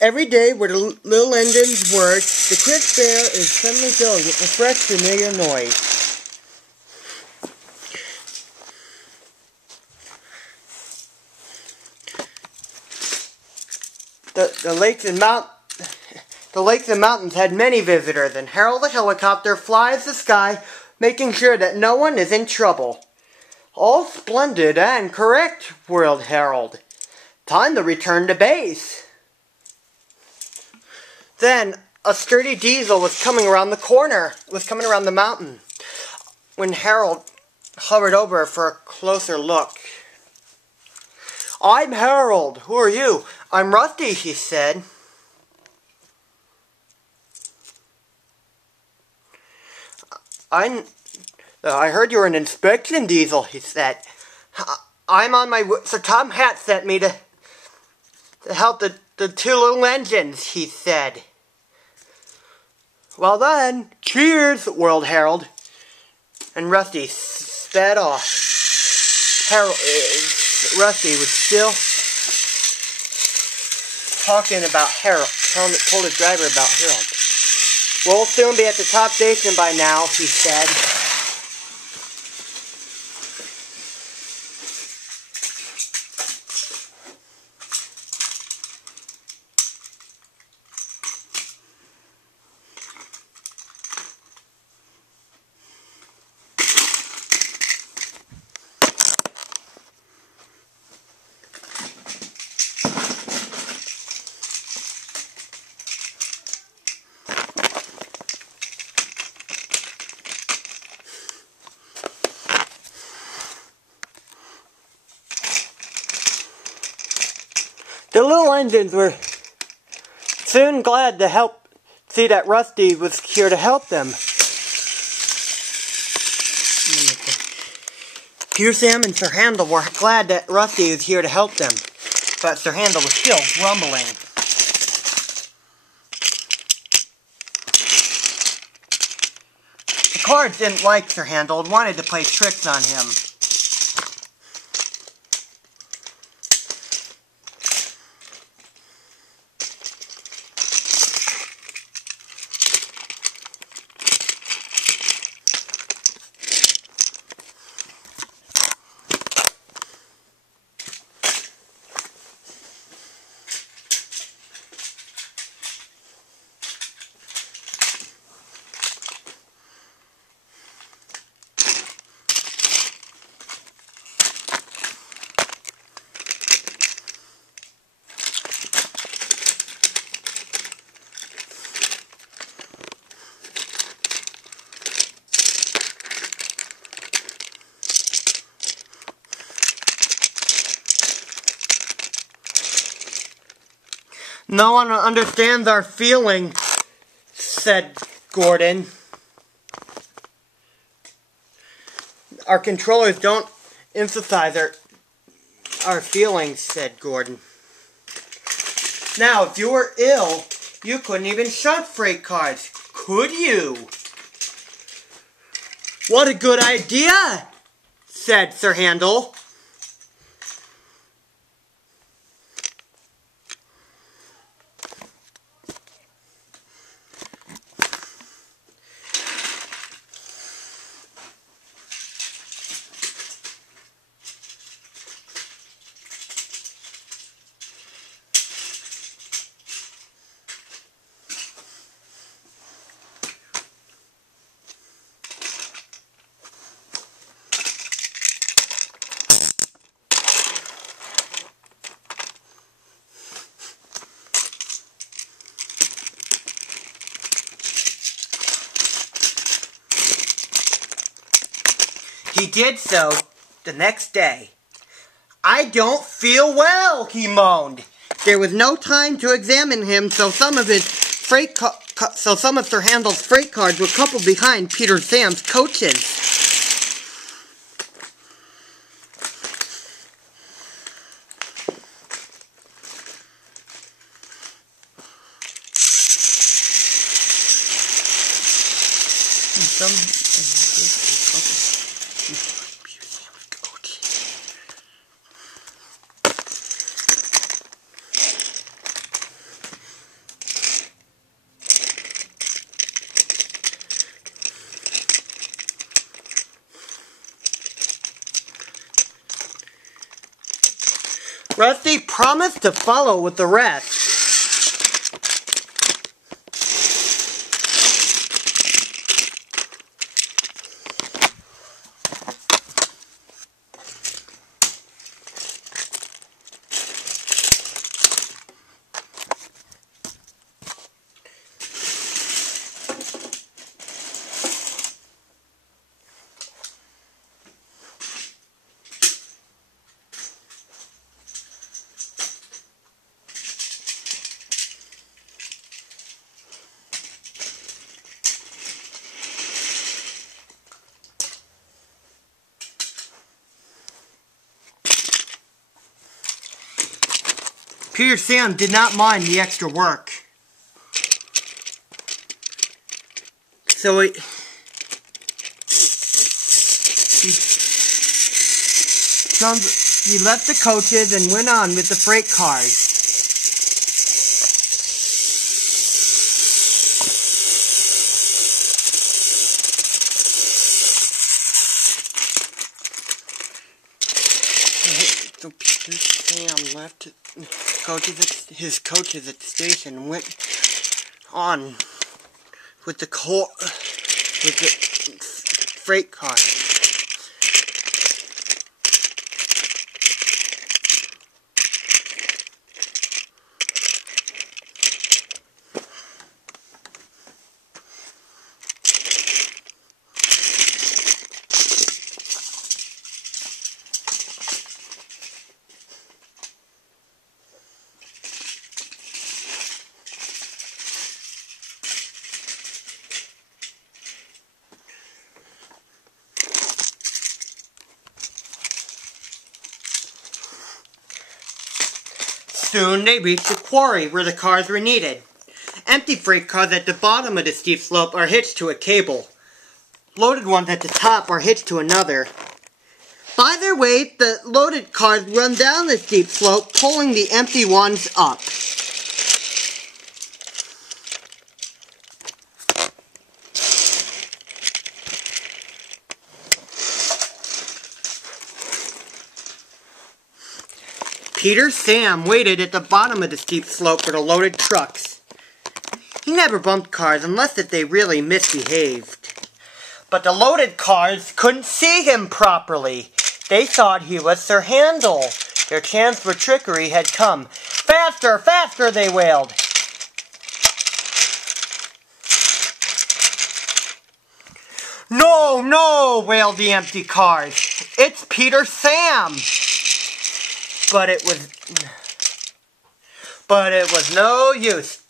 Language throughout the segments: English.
Every day where the little engines work, the crisp air is suddenly filled with the fresh, familiar noise. The lakes and mountains had many visitors, and Harold the helicopter flies the sky, making sure that no one is in trouble. All splendid and correct, whirled Harold. Time to return to base. Then a sturdy diesel was coming around the mountain, when Harold hovered over for a closer look. I'm Harold. Who are you? I'm Rusty, he said. I heard you were an inspection diesel, he said. I'm on my way. So Tom Hat sent me to help the two little engines, he said. Well then, cheers, whirled Harold. And Rusty sped off. Rusty was still talking about Harold, told his driver about Harold. We'll soon be at the top station by now, he said. The little engines were soon glad to see that Rusty was here to help them. Peter, Sam, and Sir Handel were glad that Rusty was here to help them, but Sir Handel was still grumbling. The cards didn't like Sir Handel and wanted to play tricks on him. No one understands our feeling, said Gordon. Our controllers don't emphasize our feelings, said Gordon. Now, if you were ill, you couldn't even shunt freight cars, could you? What a good idea, said Sir Handel. He did so the next day. I don't feel well, he moaned. There was no time to examine him, so some of Sir Handel's freight cars were coupled behind Peter Sam's coaches. Rusty promised to follow with the rest. Peter Sam did not mind the extra work. So he left the coaches and went on with the freight cars. So Peter Sam left his coaches at the station and went on with the freight car. Soon they reached the quarry where the cars were needed. Empty freight cars at the bottom of the steep slope are hitched to a cable. Loaded ones at the top are hitched to another. By their weight, the loaded cars run down the steep slope, pulling the empty ones up. Peter Sam waited at the bottom of the steep slope for the loaded trucks. He never bumped cars unless that they really misbehaved. But the loaded cars couldn't see him properly. They thought he was Sir Handel. Their chance for trickery had come. Faster, faster, they wailed. No, no, wailed the empty cars. It's Peter Sam. But it was no use.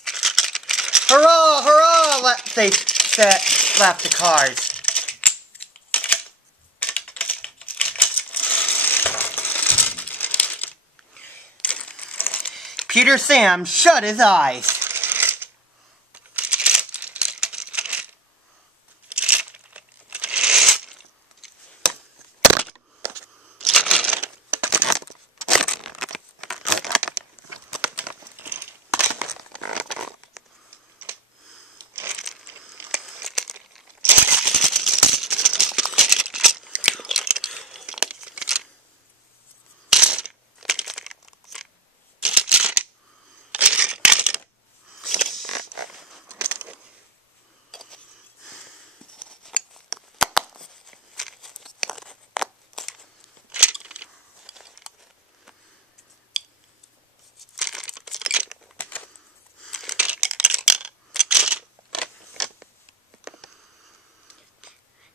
Hurrah, hurrah, they slapped the cars. Peter Sam shut his eyes.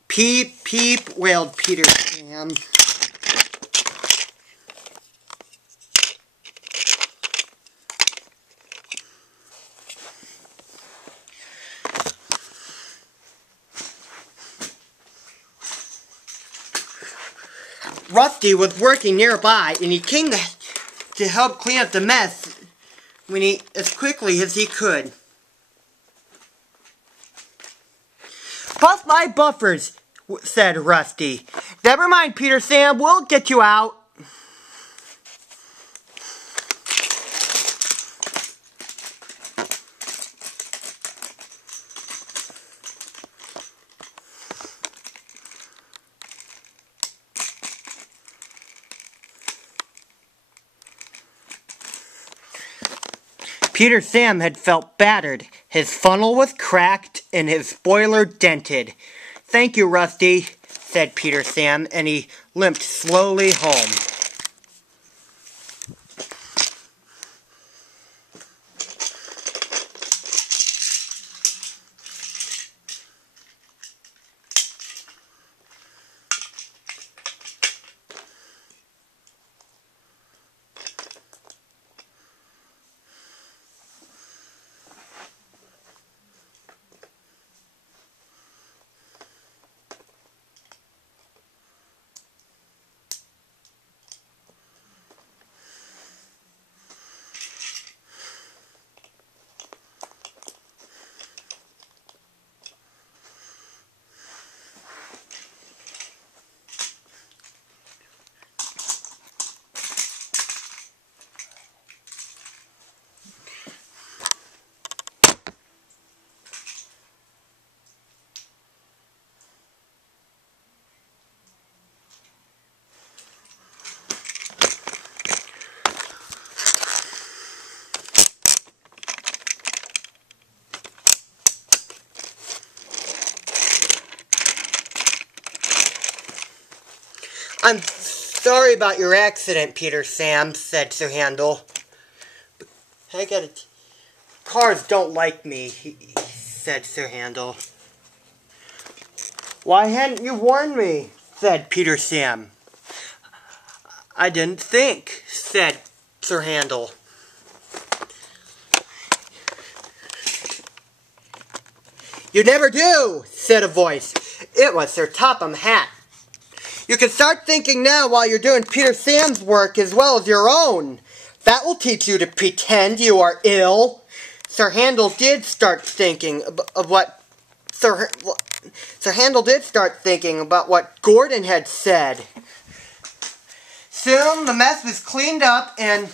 Peep, peep, wailed Peter Sam. Rusty was working nearby, and he came to help clean up the mess as quickly as he could. Bust my buffers, said Rusty. Never mind, Peter Sam, we'll get you out. Peter Sam had felt battered. His funnel was cracked and his spoiler dented. "Thank you, Rusty," said Peter Sam, and he limped slowly home. "I'm sorry about your accident, Peter Sam," said Sir Handel. "Cars don't like me," said Sir Handel. "Why hadn't you warned me?" said Peter Sam. "I didn't think," said Sir Handel. "You never do," said a voice. It was Sir Topham Hatt. "You can start thinking now while you're doing Peter Sam's work as well as your own. That will teach you to pretend you are ill." Sir Handel did start thinking of what Sir Handel did start thinking about what Gordon had said. Soon the mess was cleaned up and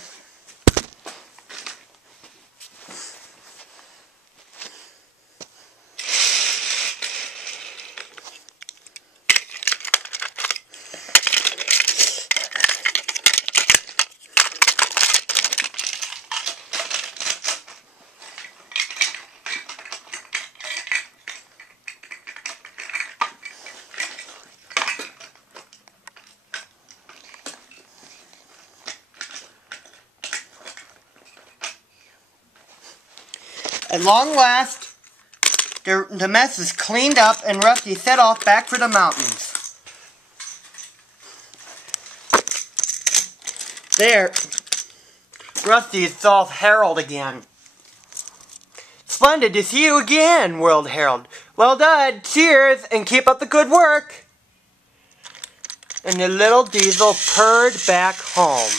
at long last, the mess was cleaned up and Rusty set off back for the mountains. There, Rusty saw Harold again. "Splendid to see you again," whirled Harold. "Well done, cheers, and keep up the good work." And the little diesel purred back home.